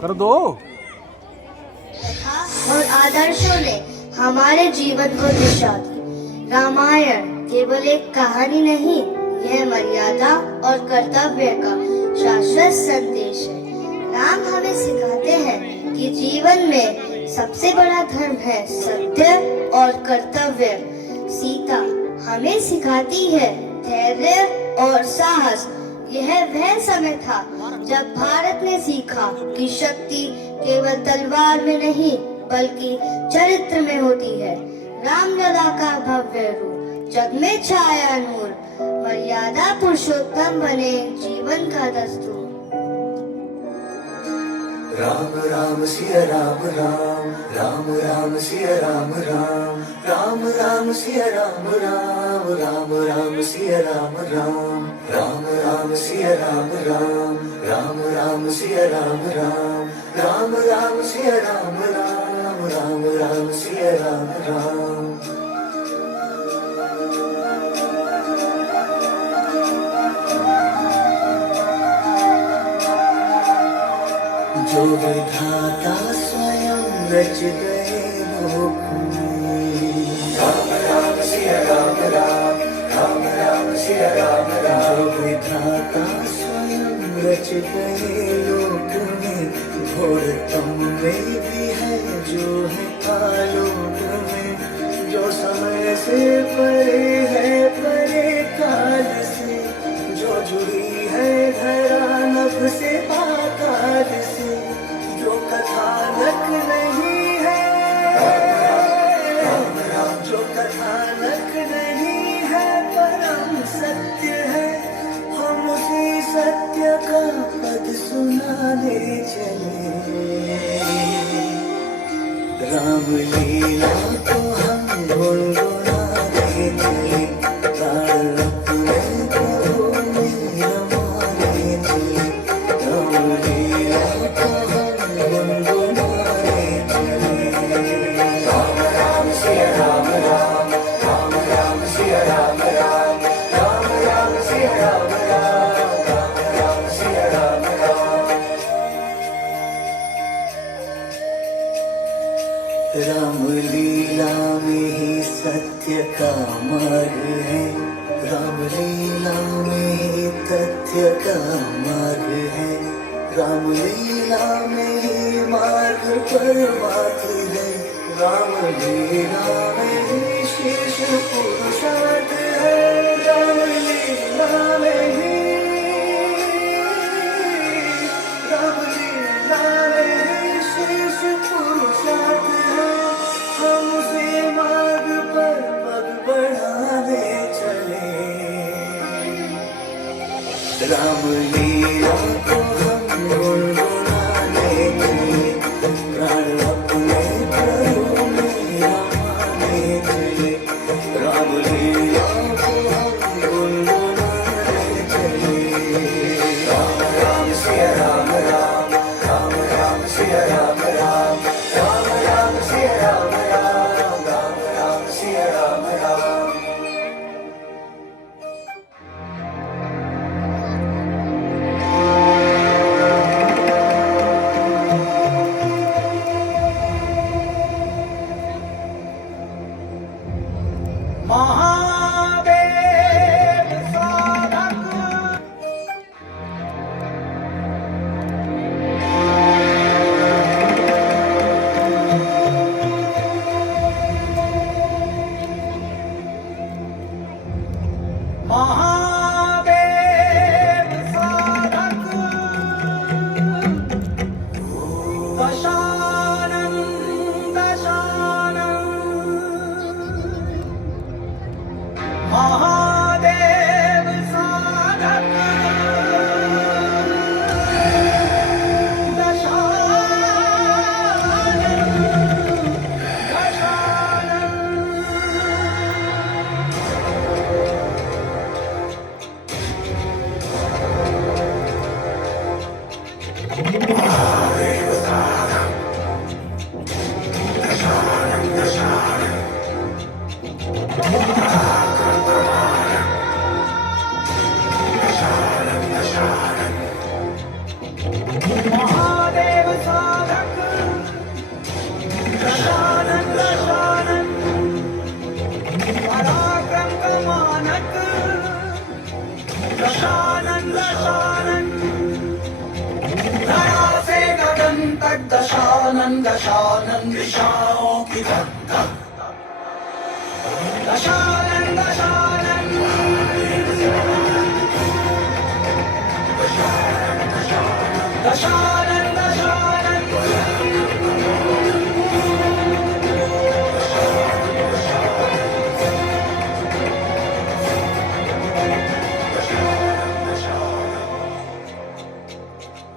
कर दो। और आदर्शों ने हमारे जीवन को दिशा दी। रामायण केवल एक कहानी नहीं, यह मर्यादा और कर्तव्य का शाश्वत संदेश है। राम हमें सिखाते हैं कि जीवन में सबसे बड़ा धर्म है सत्य और कर्तव्य। सीता हमें सिखाती है धैर्य और साहस। यह वह समय था जब भारत ने सीखा कि शक्ति केवल तलवार में नहीं बल्कि चरित्र में होती है। रामलला का भव्य रूप, जग में छाया नूर, मर्यादा पुरुषोत्तम बने जीवन का दस्तूर। राम राम सिया राम राम, राम राम सिया राम राम, राम राम सिया राम राम, राम राम सिया राम राम, राम राम सिया राम राम, राम राम सिया राम राम, राम राम सिया राम राम, राम राम सिया राम राम। जो विधाता स्वयं रच गए लोक में। राम राम सिया राम राम, राम राम सिया राम राम। जो विधाता स्वयं रच गए लोक में, घोरतम में भी है जो है कालोक में। जो समय से परे है परे काल से, जो जुड़ी है धरा नभ से पाताल से, जो कथानक नहीं है, जो कथानक नहीं है परम सत्य है। हम उसी सत्य का पद सुनाने चले। राम लीला को हम गुनगुनाने चले। प्राण अपने प्रभु में रमाने चले। राम लीला को हम गुनगुनाने चले। राम राम सिया राम राम, राम राम सिया राम राम, राम राम सिया राम राम, राम राम सिया राम राम। राम लीला में ही सत्य का मार्ग है। राम लीला में ही तथ्य का मार्ग है। राम लीला में ही मार्ग परमार्थ है। राम लीला में ही शेष पुरुषार्थ है। राम लीला में ही, राम लीला में ही शेष पुरुषार्थ है। हम उसी मार्ग पर पग बढ़ाने चले। राम लीला को हम गुनगुनाने चले। प्राण अपने प्रभु में रमाने चले। राम लीला को हम गुनगुनाने चले। दशानन दशानन दिशाओं की धक धक दशानन दशानन दशानन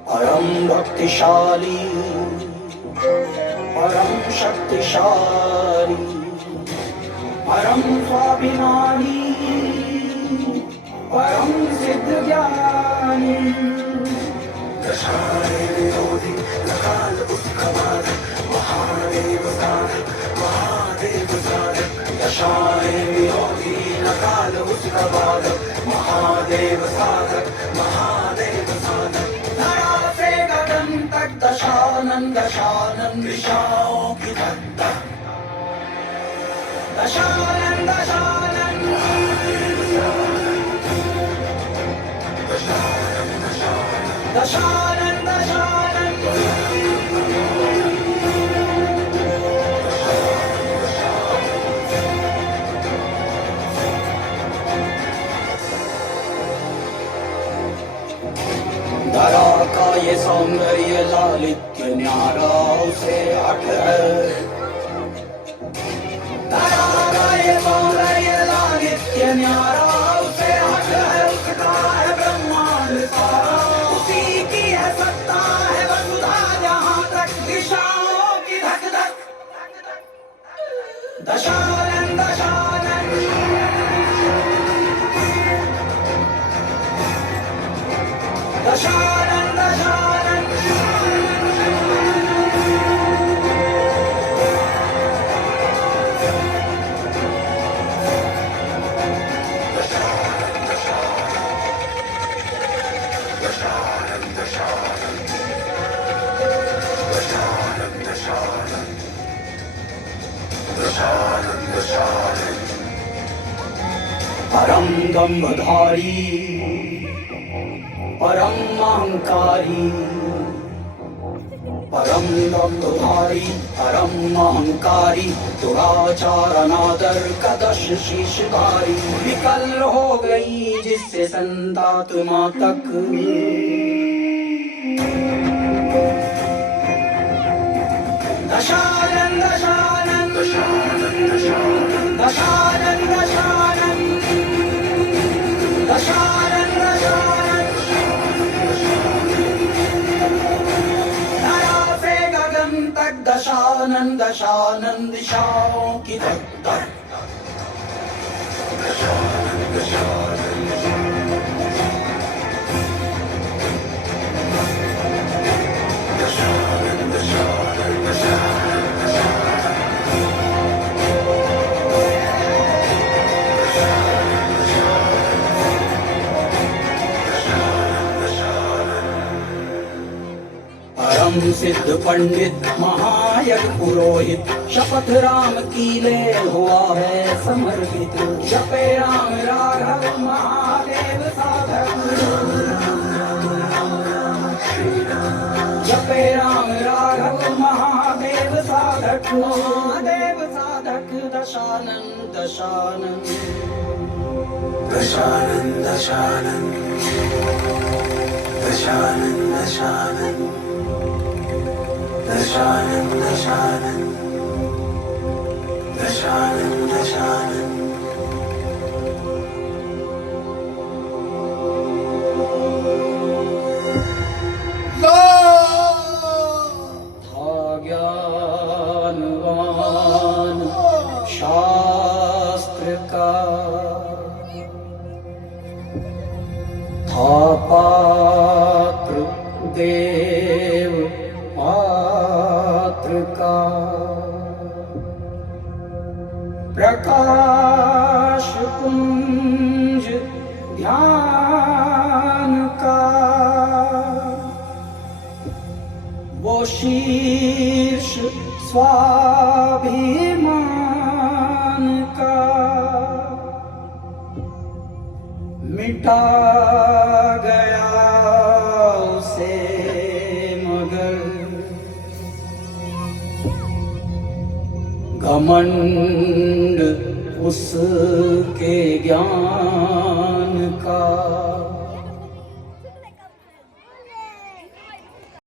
परम भक्तिशाली परम शक्तिशाली परम स्वाभिमानी परम सिद्ध ज्ञानी दशाए विरोधी नकाल उसका बाधक महादेव साधक महादेव साधक दशाए विरोधी नकाल उसका बाधक महादेव साधक महादेव साधक धरा से गगन तक दशानन दशानन दिशाओं की धक धक दशानन दशानन दशानन दशानन धरा का ये सौंदर्य लालित्य न्यारा उसे हट है धरा का ये सौंदर्य लालित्य न्यारा उसे हट है उसका है ब्रह्मांड सारा उसी की है सत्ता है वसुधा जहाँ तक दिशाओं की धक धक दशानन दशानन दशानन दशानन परम दम्भधारी परम अहंकारी परम दम्भधारी परम अहंकारी दुराचार अनादर कदश शीशधारी विकल हो गई जिससे संतात्मा तक दशानन दशानन दशानन दशानन दशानन दशानन दशानन दशानन धरा से गगन तक दशानन दशानन दिशाओं की धक धक दशानन दशानन दशानन दशानन दशानन परम सिद्ध पंडित महायज्ञ पुरोहित शपथ राम की ले हुआ है समर्पित जपे राम राघव महादेव साधक जपे राम राघव महादेव साधक महादेव साधक दशानन दशानन दशानन दशानन दशानन दशानन दशानन दशानन दशानन दशानन था ज्ञानवान शास्त्र का था पात्र देव पात्र का प्रकाश पुंज ध्यान का वो शीर्ष स्वाभिमान का मिटा गया उसे मगर घमंड उसके ज्ञान का।